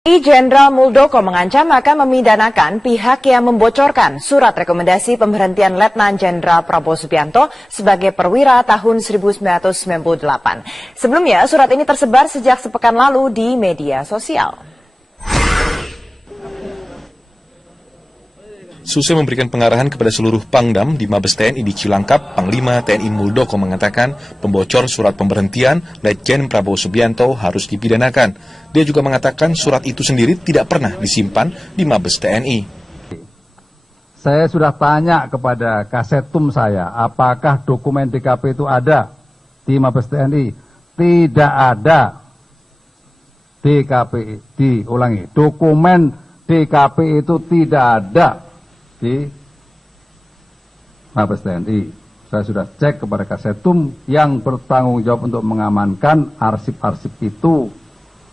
Jenderal Muldoko mengancam akan memidanakan pihak yang membocorkan surat rekomendasi pemberhentian Letnan Jenderal Prabowo Subianto sebagai perwira tahun 1998. Sebelumnya, surat ini tersebar sejak sepekan lalu di media sosial. Seusai memberikan pengarahan kepada seluruh Pangdam di Mabes TNI di Cilangkap, Panglima TNI Muldoko mengatakan pembocor surat pemberhentian Letjen Prabowo Subianto harus dipidanakan. Dia juga mengatakan surat itu sendiri tidak pernah disimpan di Mabes TNI. Saya sudah tanya kepada Kasetum saya, apakah dokumen DKP itu ada di Mabes TNI? Tidak ada. DKP, diulangi, dokumen DKP itu tidak ada di Mabes TNI. Saya sudah cek kepada Kasetum yang bertanggung jawab untuk mengamankan arsip-arsip itu.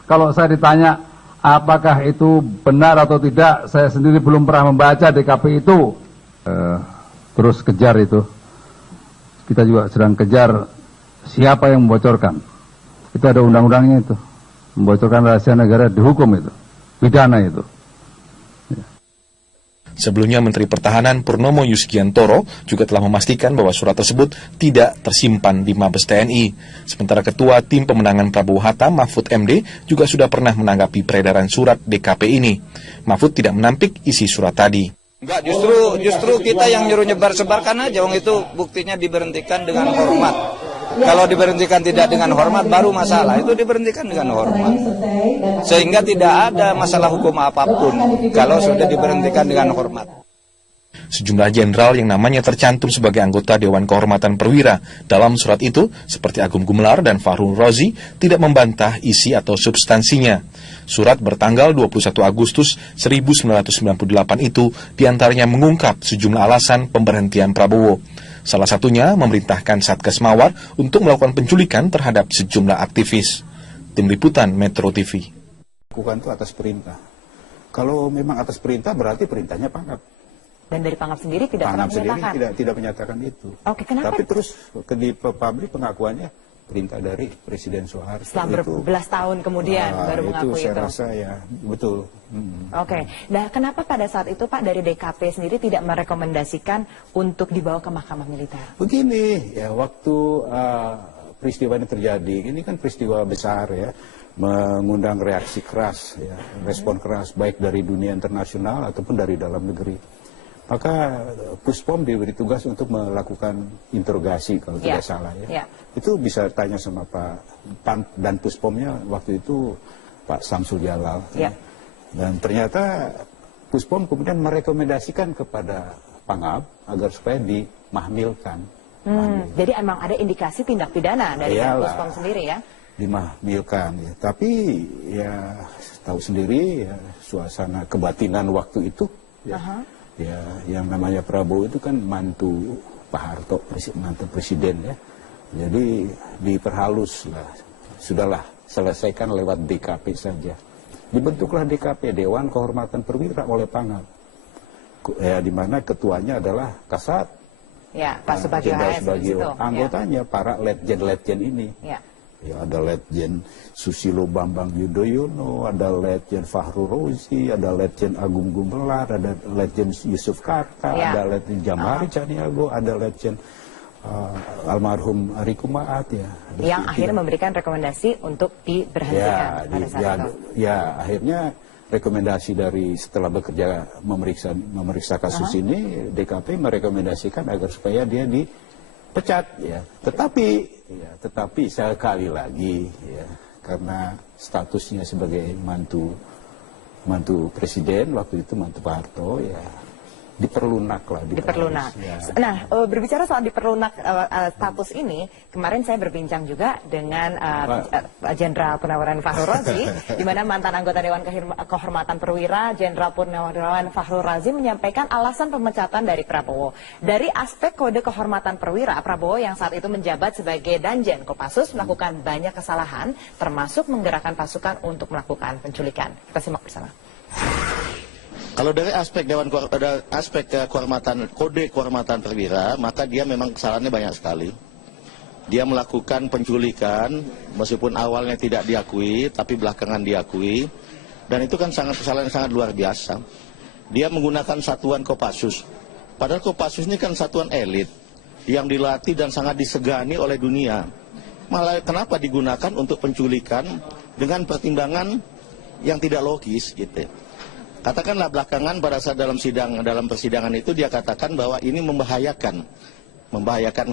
Kalau saya ditanya apakah itu benar atau tidak, saya sendiri belum pernah membaca DKP itu. Terus kejar itu. Kita juga sedang kejar siapa yang membocorkan. Itu ada undang-undangnya itu. Membocorkan rahasia negara dihukum itu. Pidana itu. Sebelumnya Menteri Pertahanan Purnomo Yuskiantoro juga telah memastikan bahwa surat tersebut tidak tersimpan di Mabes TNI. Sementara Ketua Tim Pemenangan Prabowo Hatta, Mahfud MD, juga sudah pernah menanggapi peredaran surat DKP ini. Mahfud tidak menampik isi surat tadi. Enggak, justru kita yang nyuruh nyebar-sebarkan aja, wong itu buktinya diberhentikan dengan hormat. Kalau diberhentikan tidak dengan hormat baru masalah, itu diberhentikan dengan hormat. Sehingga tidak ada masalah hukum apapun kalau sudah diberhentikan dengan hormat. Sejumlah jenderal yang namanya tercantum sebagai anggota Dewan Kehormatan Perwira dalam surat itu, seperti Agung Gumelar dan Fahrul Razi, tidak membantah isi atau substansinya. Surat bertanggal 21 Agustus 1998 itu diantaranya mengungkap sejumlah alasan pemberhentian Prabowo. Salah satunya memerintahkan Satgas Mawar untuk melakukan penculikan terhadap sejumlah aktivis. Tim Liputan Metro TV. Lakukan itu atas perintah. Kalau memang atas perintah berarti perintahnya Pangap. Dan dari Pangap sendiri tidak pernah menyatakan? Tidak menyatakan itu. Oke, kenapa? Tapi terus di publik pengakuannya perintah dari Presiden Soeharto. Setelah berbelas tahun kemudian baru mengakui itu. Saya rasa ya, betul. Oke, nah kenapa pada saat itu Pak dari DKP sendiri tidak merekomendasikan untuk dibawa ke Mahkamah Militer? Begini, ya waktu peristiwa ini terjadi, ini kan peristiwa besar ya, mengundang reaksi keras, ya, respon keras baik dari dunia internasional ataupun dari dalam negeri. Maka Puspom diberi tugas untuk melakukan interogasi kalau tidak salah ya. Itu bisa tanya sama Pak dan Puspomnya waktu itu Pak Samsul Jalal. Ya. Dan ternyata Puspom kemudian merekomendasikan kepada Pangap agar supaya dimahmilkan. Jadi emang ada indikasi tindak pidana dari Puspom sendiri ya? Dimahmilkan ya. Tapi ya tahu sendiri ya suasana kebatinan waktu itu ya. Ya, yang namanya Prabowo itu kan mantu Pak Harto, mantu presiden ya. Jadi diperhalus lah, sudahlah selesaikan lewat DKP saja. Dibentuklah DKP, Dewan Kehormatan Perwira oleh Pangap. Ya, di mana ketuanya adalah Kasat. Ya, Pak Subagio HS itu. Anggotanya para letjen-letjen ini. Ya. Ya, ada Letjen Susilo Bambang Yudhoyono, ada Letjen Fahrul Razi, ada Letjen Agung Gumelar, ada Letjen Yusuf Karta, ada Letjen Jamhari Caniago, ada Letjen almarhum Riku Maat ya. Yang akhirnya memberikan rekomendasi untuk diberhentikan pada saat itu. Ya, akhirnya rekomendasi dari setelah bekerja memeriksa kasus ini, DKP merekomendasikan agar supaya dia dipecat ya. Tetapi sekali lagi ya, karena statusnya sebagai mantu presiden waktu itu, mantu Pak Harto ya, diperlunak. Ya. Nah, berbicara soal diperlunak status ini, kemarin saya berbincang juga dengan Jenderal Purnawirawan Fahrul Razi, di mana mantan anggota Dewan Kehormatan Perwira, Jenderal Purnawirawan Fahrul Razi menyampaikan alasan pemecatan dari Prabowo. Dari aspek kode kehormatan perwira, Prabowo yang saat itu menjabat sebagai Danjen Kopassus melakukan banyak kesalahan, termasuk menggerakkan pasukan untuk melakukan penculikan. Kita simak bersama. Kalau dari aspek kode kehormatan perwira, maka dia memang kesalahannya banyak sekali. Dia melakukan penculikan, meskipun awalnya tidak diakui, tapi belakangan diakui. Dan itu kan kesalahan yang sangat luar biasa. Dia menggunakan satuan Kopassus. Padahal Kopassus ini kan satuan elit yang dilatih dan sangat disegani oleh dunia. Malah kenapa digunakan untuk penculikan dengan pertimbangan yang tidak logis gitu. Katakanlah belakangan pada saat dalam persidangan itu dia katakan bahwa ini membahayakan,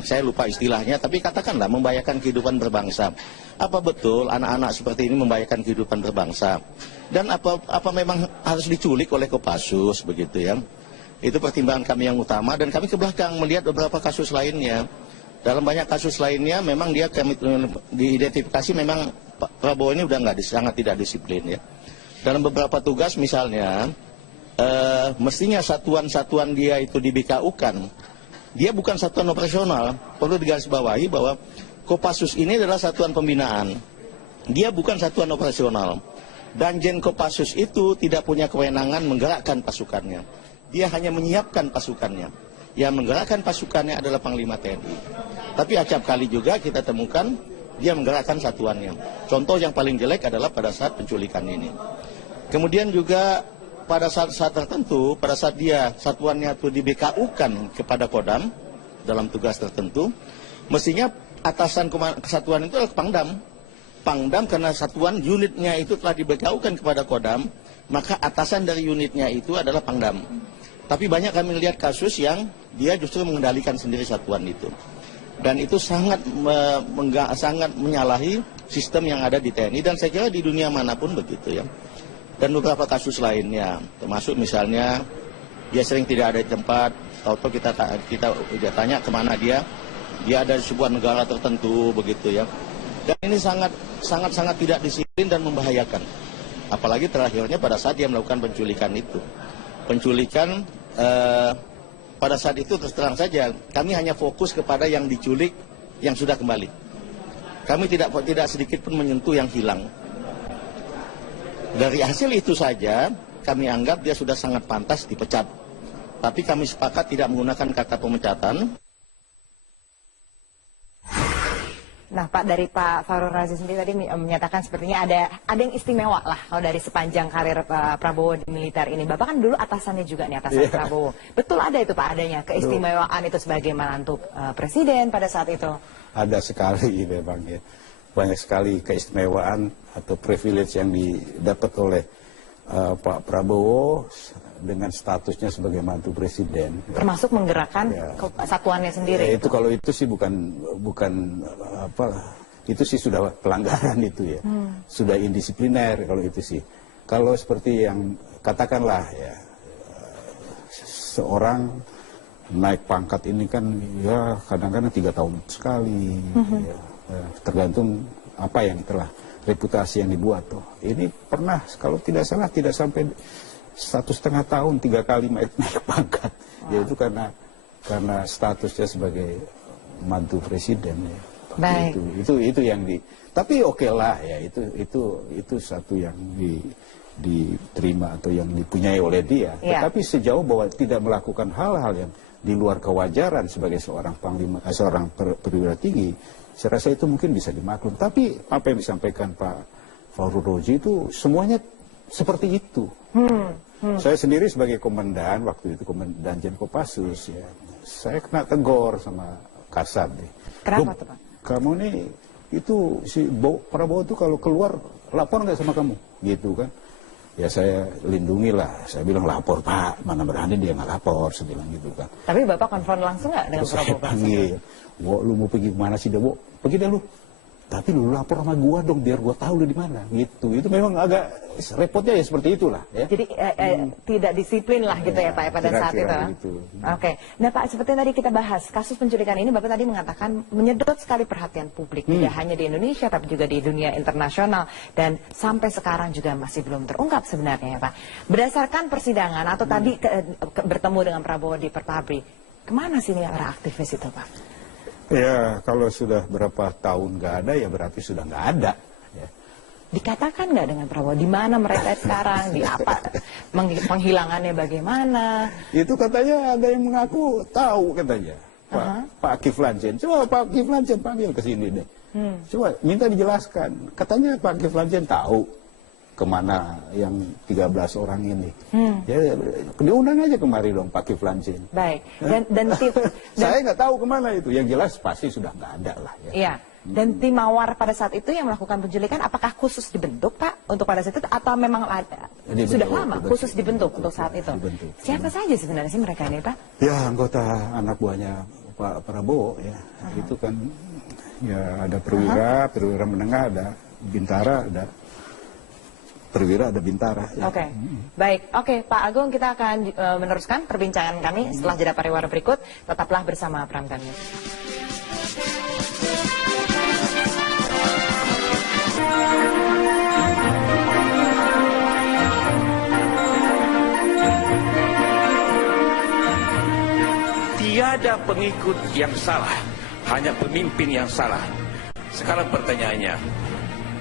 saya lupa istilahnya, tapi katakanlah membahayakan kehidupan berbangsa. Apa betul anak-anak seperti ini membahayakan kehidupan berbangsa? Dan apa memang harus diculik oleh Kopassus begitu ya? Itu pertimbangan kami yang utama, dan kami ke belakang melihat beberapa kasus lainnya. Dalam banyak kasus lainnya memang kami diidentifikasi memang Pak Prabowo ini udah sangat tidak disiplin ya. Dalam beberapa tugas misalnya, mestinya satuan-satuan dia itu di BKU-kan. Dia bukan satuan operasional. Perlu digarisbawahi bahwa Kopassus ini adalah satuan pembinaan. Dia bukan satuan operasional. Danjen Kopassus itu tidak punya kewenangan menggerakkan pasukannya. Dia hanya menyiapkan pasukannya. Yang menggerakkan pasukannya adalah Panglima TNI. Tapi acap kali juga kita temukan dia menggerakkan satuannya. Contoh yang paling jelek adalah pada saat penculikan ini. Kemudian juga pada saat tertentu, pada saat dia satuannya itu di BKU-kan kepada Kodam dalam tugas tertentu, mestinya atasan kesatuan itu adalah Pangdam. Pangdam karena satuan unitnya itu telah di BKU-kan kepada Kodam, maka atasan dari unitnya itu adalah Pangdam. Tapi banyak kami lihat kasus yang dia justru mengendalikan sendiri satuan itu. Dan itu sangat menyalahi sistem yang ada di TNI, dan saya kira di dunia manapun begitu ya. Dan beberapa kasus lainnya, termasuk misalnya dia sering tidak ada di tempat, atau kita tanya kemana dia ada di sebuah negara tertentu begitu ya. Dan ini sangat tidak disiplin dan membahayakan. Apalagi terakhirnya pada saat dia melakukan penculikan itu. Penculikan pada saat itu terus terang saja kami hanya fokus kepada yang diculik yang sudah kembali. Kami tidak sedikit pun menyentuh yang hilang. Dari hasil itu saja kami anggap dia sudah sangat pantas dipecat. Tapi kami sepakat tidak menggunakan kata pemecatan. Nah, Pak, dari Pak Fahrul Razi sendiri tadi menyatakan sepertinya ada yang istimewa lah kalau dari sepanjang karir Prabowo di militer ini. Bapak kan dulu atasannya juga nih, atasan Prabowo. Betul ada itu Pak, adanya keistimewaan itu sebagai menantu presiden pada saat itu? Ada sekali memang ya. Banyak sekali keistimewaan atau privilege yang didapat oleh Pak Prabowo dengan statusnya sebagai mantu presiden. Termasuk menggerakkan satuannya sendiri. Itu kalau itu sih bukan itu sih sudah pelanggaran itu ya. Sudah indisipliner kalau itu sih. Kalau seperti yang katakanlah ya seorang naik pangkat ini kan ya kadang-kadang 3 tahun sekali. Ya. Tergantung apa yang telah reputasi yang dibuat tuh. Ini pernah kalau tidak salah tidak sampai 1,5 tahun 3 kali naik pangkat. Yaitu karena statusnya sebagai mantu presiden ya. Baik. Itu yang tapi oke lah ya itu satu yang diterima atau yang dipunyai oleh dia. Tetapi sejauh bahwa tidak melakukan hal-hal yang di luar kewajaran sebagai seorang panglima, seorang perwira tinggi, saya rasa itu mungkin bisa dimaklum. Tapi apa yang disampaikan Pak Fahrul Razi itu semuanya seperti itu. Saya sendiri sebagai komandan waktu itu Danjen Kopassus ya, saya kena tegur sama Kasat nih. Kenapa tuh Pak? Kamu nih itu si Prabowo itu kalau keluar lapor nggak sama kamu, gitu kan? Ya saya lindungi lah, saya bilang lapor Pak, mana berani dia nggak lapor, saya bilang gitu kan. Tapi Bapak konfront langsung nggak dengan Prabowo? Saya panggil, lu mau pergi kemana sih Bo? Pergi deh lu. Tapi lu lapor sama gua dong, biar gua tahu lu di mana. Gitu. Itu memang agak repotnya ya seperti itulah. Ya. Jadi tidak disiplin lah gitu ya Pak pada saat itu. Gitu. Oke. Nah Pak, seperti yang tadi kita bahas, kasus penculikan ini Bapak tadi mengatakan menyedot sekali perhatian publik. Tidak hanya di Indonesia, tapi juga di dunia internasional. Dan sampai sekarang juga masih belum terungkap sebenarnya ya Pak. Berdasarkan persidangan atau tadi bertemu dengan Prabowo di Pertabri, kemana sih nih para aktivis itu Pak? Ya, kalau sudah berapa tahun nggak ada, ya berarti sudah nggak ada. Ya. Dikatakan nggak dengan Prabowo, di mana mereka sekarang, di apa, penghilangannya bagaimana? Itu katanya ada yang mengaku tahu katanya, Pak Kiflan Zen. Coba Pak Kiflan Zen panggil ke sini deh. Coba minta dijelaskan. Katanya Pak Kiflan Zen tahu kemana yang 13 orang ini. Ya, diundang aja kemari dong Pak Kiflan Zain. Baik. Dan Saya nggak tahu kemana itu. Yang jelas pasti sudah nggak ada lah. Ya. Iya. Dan tim Mawar pada saat itu yang melakukan penculikan, apakah khusus dibentuk Pak untuk pada saat itu atau memang ada, sudah lama khusus dibentuk untuk saat itu? Siapa saja sebenarnya sih mereka ini Pak? Ya anggota anak buahnya Pak Prabowo ya. Itu kan ya ada perwira, perwira menengah, ada bintara, ada perwira, ada bintara. Ya. Oke, baik. Oke, Pak Agung, kita akan meneruskan perbincangan kami setelah jeda pariwara berikut. Tetaplah bersama Pramtan News. Tiada pengikut yang salah, hanya pemimpin yang salah. Sekarang pertanyaannya,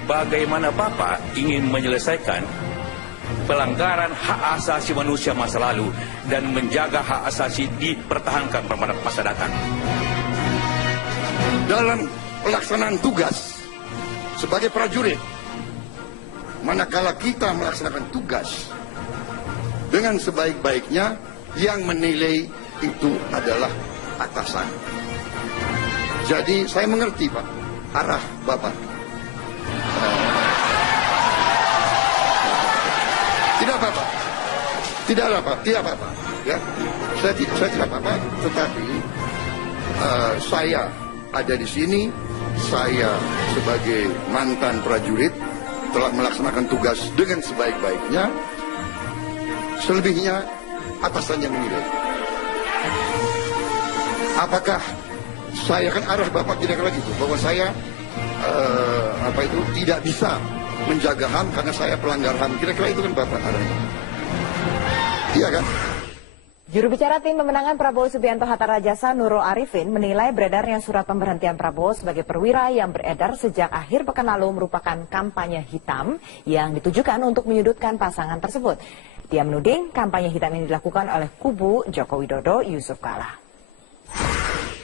bagaimana Bapak ingin menyelesaikan pelanggaran hak asasi manusia masa lalu dan menjaga hak asasi dipertahankan pada masa datang? Dalam pelaksanaan tugas sebagai prajurit, manakala kita melaksanakan tugas dengan sebaik-baiknya, yang menilai itu adalah atasan. Jadi saya mengerti Pak, arah Bapak. Tidak apa-apa, tidak apa-apa, ya. Saya tidak apa-apa, tetapi saya ada di sini. Saya sebagai mantan prajurit telah melaksanakan tugas dengan sebaik-baiknya. Selebihnya atasannya menilai. Apakah saya kan arah Bapak kira-kira gitu, bahwa saya tidak bisa menjaga HAM karena saya pelanggar HAM, kira-kira itu kan Bapak arahnya. Iya kan? Juru bicara tim pemenangan Prabowo Subianto Hatta Rajasa Nurul Arifin menilai beredarnya surat pemberhentian Prabowo sebagai perwira yang beredar sejak akhir pekan lalu merupakan kampanye hitam yang ditujukan untuk menyudutkan pasangan tersebut. Dia menuding kampanye hitam ini dilakukan oleh kubu Joko Widodo Yusuf Kala.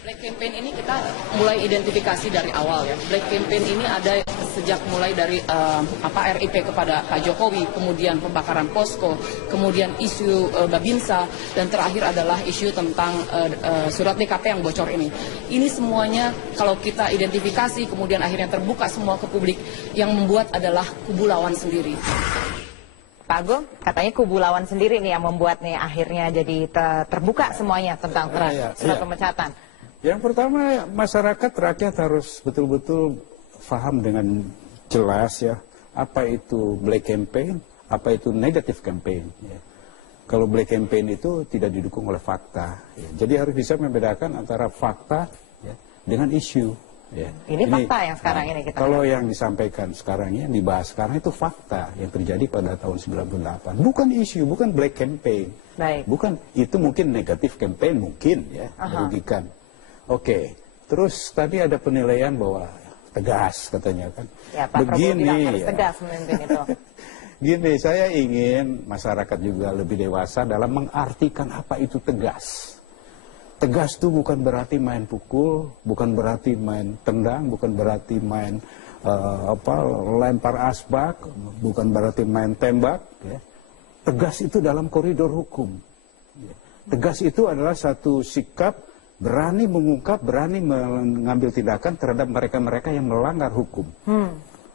Black campaign ini kita mulai identifikasi dari awal ya. Black campaign ini ada sejak mulai dari RIP kepada Pak Jokowi, kemudian pembakaran posko, kemudian isu Babinsa, dan terakhir adalah isu tentang surat DKP yang bocor ini. Ini semuanya kalau kita identifikasi kemudian akhirnya terbuka semua ke publik, yang membuat adalah kubu lawan sendiri. Pak Agung, katanya kubu lawan sendiri nih yang membuat nih akhirnya jadi terbuka semuanya tentang surat pemecatan. Yang pertama, masyarakat rakyat harus betul-betul paham dengan jelas ya, apa itu black campaign, apa itu negative campaign. Ya. Kalau black campaign itu tidak didukung oleh fakta. Ya. Jadi harus bisa membedakan antara fakta ya, dengan isu. Ya. Ini fakta yang sekarang ini kita. Kalau yang disampaikan sekarang yang dibahas sekarang itu fakta yang terjadi pada tahun 98. Bukan isu, bukan black campaign. Baik. Bukan, itu mungkin negative campaign mungkin ya, merugikan. Oke, terus tadi ada penilaian bahwa tegas katanya kan. Ya, Pak Prabowo bilang harus tegas memimpin itu. Gini, saya ingin masyarakat juga lebih dewasa dalam mengartikan apa itu tegas. Tegas itu bukan berarti main pukul, bukan berarti main tendang, bukan berarti main lempar asbak, bukan berarti main tembak. Ya. Tegas itu dalam koridor hukum. Ya. Tegas itu adalah satu sikap berani mengungkap, berani mengambil tindakan terhadap mereka-mereka yang melanggar hukum.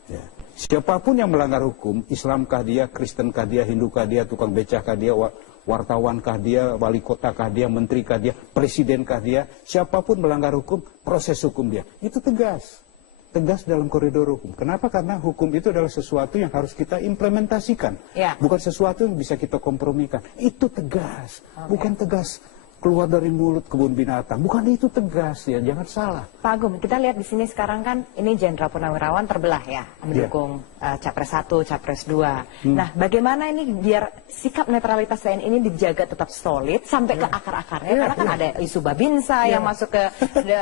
Ya. Siapapun yang melanggar hukum, Islamkah dia, Kristenkah dia, Hindukah dia, tukang becakah dia, wartawankah dia, wali kotakah dia, menterikah dia, presidenkah dia, siapapun melanggar hukum, proses hukum dia. Itu tegas. Tegas dalam koridor hukum. Kenapa? Karena hukum itu adalah sesuatu yang harus kita implementasikan. Ya. Bukan sesuatu yang bisa kita kompromikan. Itu tegas. Bukan tegas keluar dari mulut kebun binatang. Bukan itu tegas ya, jangan salah. Pak Agung, kita lihat di sini sekarang kan ini Jenderal Purnawirawan terbelah ya, mendukung Capres 1, Capres 2. Nah, bagaimana ini biar sikap netralitas TNI ini dijaga tetap solid sampai ke akar-akarnya? Karena kan ada isu Babinsa yang masuk ke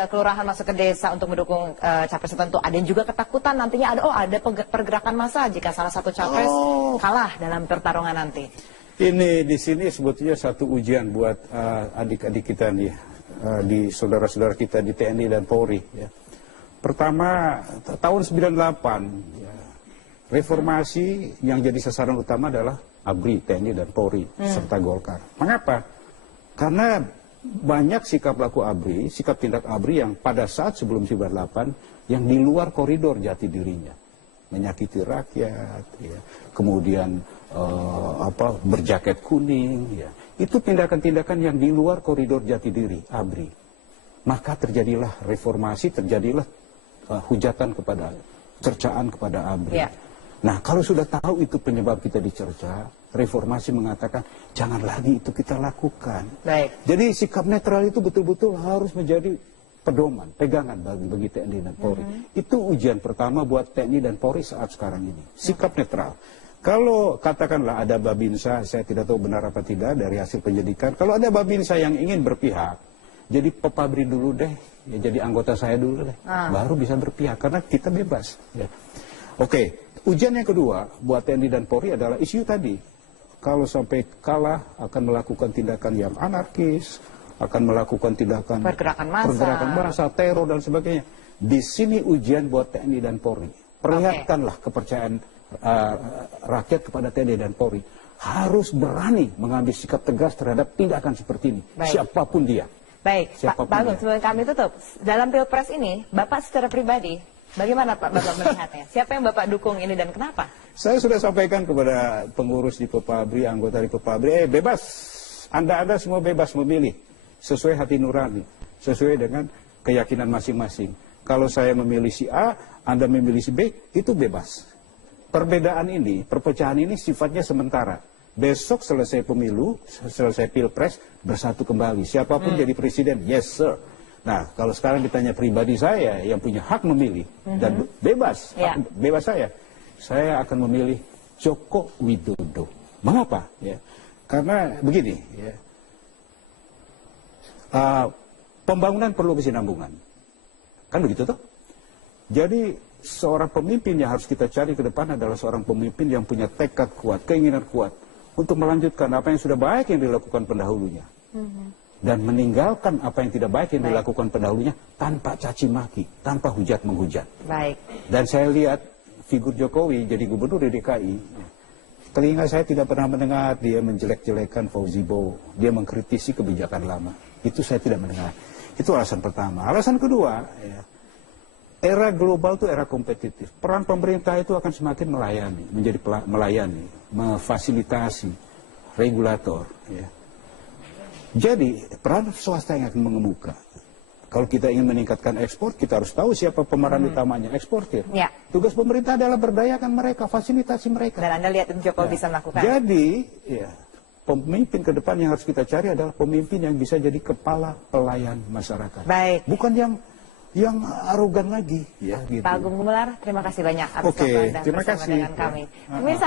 kelurahan, masuk ke desa untuk mendukung Capres tertentu. Ada yang juga ketakutan nantinya ada pergerakan massa jika salah satu Capres kalah dalam pertarungan nanti. Ini di sini sebetulnya satu ujian buat adik-adik kita nih, di saudara-saudara kita di TNI dan Polri. Ya. Pertama, tahun 98, ya, reformasi yang jadi sasaran utama adalah ABRI, TNI dan Polri serta Golkar. Mengapa? Karena banyak sikap laku ABRI, sikap tindak ABRI yang pada saat sebelum 98 yang di luar koridor jati dirinya, menyakiti rakyat, ya. Kemudian berjaket kuning, ya. Itu tindakan-tindakan yang di luar koridor jati diri ABRI. Maka terjadilah reformasi, terjadilah hujatan kepada, cercaan kepada ABRI. Ya. Nah, kalau sudah tahu itu penyebab kita dicerca, reformasi mengatakan jangan lagi itu kita lakukan. Baik. Jadi sikap netral itu betul-betul harus menjadi pedoman, pegangan bagi TNI dan Polri. Itu ujian pertama buat TNI dan Polri saat sekarang ini. Sikap netral. Kalau katakanlah ada Babinsa, saya tidak tahu benar apa tidak dari hasil penyidikan. Kalau ada Babinsa yang ingin berpihak, jadi pepabri dulu deh, ya, jadi anggota saya dulu deh, baru bisa berpihak karena kita bebas. Ya. Oke. Ujian yang kedua buat TNI dan Polri adalah isu tadi. Kalau sampai kalah akan melakukan tindakan yang anarkis, akan melakukan tindakan pergerakan massa, teror dan sebagainya. Di sini ujian buat TNI dan Polri. Perlihatkanlah kepercayaan rakyat kepada TNI dan Polri. Harus berani mengambil sikap tegas terhadap tindakan seperti ini. Baik. Siapapun dia. Baik, Pak Agung, sebelum kami tutup, dalam Pilpres ini, Bapak secara pribadi, bagaimana Pak Bapak melihatnya? Siapa yang Bapak dukung ini dan kenapa? Saya sudah sampaikan kepada pengurus di Pepabri, anggota di Pepabri, bebas. Anda semua bebas memilih sesuai hati nurani, sesuai dengan keyakinan masing-masing. Kalau saya memilih si A, Anda memilih si B, itu bebas. Perbedaan ini, perpecahan ini sifatnya sementara. Besok selesai pemilu, selesai Pilpres, bersatu kembali. Siapapun jadi presiden, yes sir. Nah, kalau sekarang ditanya pribadi saya yang punya hak memilih dan bebas, bebas saya akan memilih Joko Widodo. Mengapa? Ya, karena begini, ya, pembangunan perlu kesinambungan, kan begitu toh? Jadi seorang pemimpin yang harus kita cari ke depan adalah seorang pemimpin yang punya tekad kuat, keinginan kuat untuk melanjutkan apa yang sudah baik yang dilakukan pendahulunya. Dan meninggalkan apa yang tidak baik yang dilakukan pendahulunya tanpa caci maki, tanpa hujat menghujat. Baik. Dan saya lihat figur Jokowi jadi gubernur di DKI, telinga saya tidak pernah mendengar dia menjelek-jelekan Fauzi Bowo, dia mengkritisi kebijakan lama. Itu saya tidak mendengar. Itu alasan pertama. Alasan kedua, ya, era global itu era kompetitif. Peran pemerintah itu akan semakin melayani, menjadi melayani, memfasilitasi, regulator. Ya. Jadi peran swasta yang akan mengemuka. Kalau kita ingin meningkatkan ekspor, kita harus tahu siapa pemeran utamanya, eksportir. Ya. Tugas pemerintah adalah berdayakan mereka, fasilitasi mereka. Dan Anda lihat Jokowi bisa melakukan. Jadi, ya, pemimpin ke depan yang harus kita cari adalah pemimpin yang bisa jadi kepala pelayan masyarakat. Baik. Bukan yang arogan lagi. Ya, gitu. Pak Agung Gumelar, terima kasih banyak atas waktu Anda bersama dengan kami. Pemirsa,